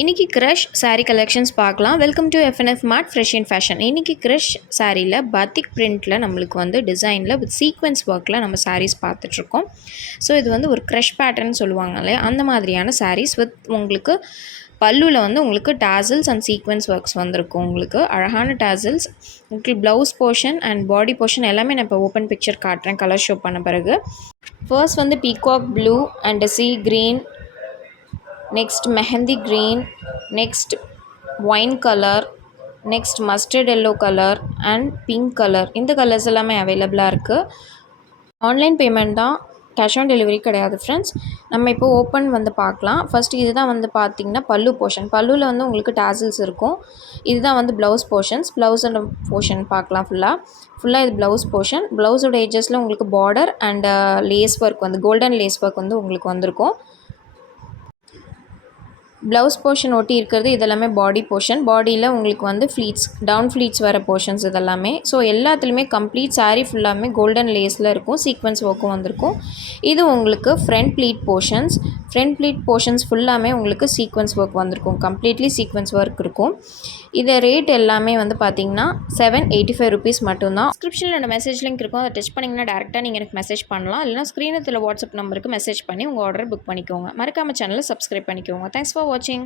இன்றைக்கி crush saree collections பார்க்கலாம். Welcome to FNF mart fresh and fashion. இன்றைக்கி crush சாரியில் பாத்திக் பிரிண்ட்டில் நம்மளுக்கு வந்து டிசைனில் வித் சீக்வன்ஸ் ஒர்க்கில் நம்ம சாரீஸ் பார்த்துட்ருக்கோம். ஸோ இது வந்து ஒரு க்ரஷ் பேட்டர்ன் சொல்லுவாங்க இல்லையா, அந்த மாதிரியான சாரீஸ் வித் உங்களுக்கு பல்லுவில் வந்து உங்களுக்கு டாசல்ஸ் அண்ட் சீக்வன்ஸ் ஒர்க்ஸ் வந்திருக்கும். உங்களுக்கு அழகான டாசல்ஸ், உங்களுக்கு blouse portion and body portion எல்லாமே நான் இப்போ ஓப்பன் பிக்சர் காட்டுறேன் கலர் ஷோ பண்ண பிறகு. ஃபர்ஸ்ட் வந்து peacock blue and sea green, next mehendi green, next wine color, next mustard yellow color and pink color. இந்த கலர்ஸ் எல்லாமே அவைலபிளாக இருக்குது. ஆன்லைன் பேமெண்ட் தான், கேஷ் ஆன் டெலிவரி கிடையாது ஃப்ரெண்ட்ஸ். நம்ம இப்போ ஓப்பன் வந்து பார்க்கலாம். ஃபஸ்ட்டு இதுதான் வந்து பார்த்திங்கன்னா பல்லு போர்ஷன். பல்லுவில் வந்து உங்களுக்கு டாசல்ஸ் இருக்கும். இதுதான் வந்து ப்ளவுஸ் போர்ஷன்ஸ். ப்ளவுஸோட போர்ஷன் பார்க்கலாம். ஃபுல்லாக இது ப்ளவுஸ் போர்ஷன். ப்ளவுஸோட ஏஜஸில் உங்களுக்கு பார்டர் அண்ட் லேஸ் ஒர்க் வந்து கோல்டன் லேஸ் ஒர்க் வந்து உங்களுக்கு வந்திருக்கும். ப்ளவுஸ் போர்ஷன் ஒட்டி இருக்கிறது இதெல்லாமே பாடி போர்ஷன். பாடியில் உங்களுக்கு வந்து ஃப்ளீட்ஸ், டவுன் ஃப்ளீட்ஸ் வர போர்ஷன்ஸ் இதெல்லாமே. ஸோ எல்லாத்துலேயுமே கம்ப்ளீட் சாரீ ஃபுல்லாமே கோல்டன் லேஸில் இருக்கும், சீக்வன்ஸ் ஒர்க்கும் வந்திருக்கும். இது உங்களுக்கு front pleat portions. Front pleat portions ஃபுல்லாமே உங்களுக்கு சீக்வன்ஸ் ஒர்க் வந்திருக்கும், கம்ப்ளீட்லி சீக்வன்ஸ் ஒர்க் இருக்கும். இதை ரேட் எல்லாமே வந்து பார்த்திங்கன்னா 785 ருபீஸ் மட்டும்தான். டிஸ்கிரிப்ஷனில் என்னோட மெசேஜ் லிங்க் இருக்கும், அதை டச் பண்ணிங்கன்னா டேரெக்டாக நீங்கள் எனக்கு மெசேஜ் பண்ணலாம். இல்லைனா ஸ்க்ரீனில் வாட்ஸ்அப் நம்பருக்கு மெசேஜ் பண்ணி உங்கள் ஆர்டர் புக் பண்ணிக்கோங்க. மறக்காம சேனலை சப்ஸ்கிரைப் பண்ணிக்கோங்க. Thanks for watching.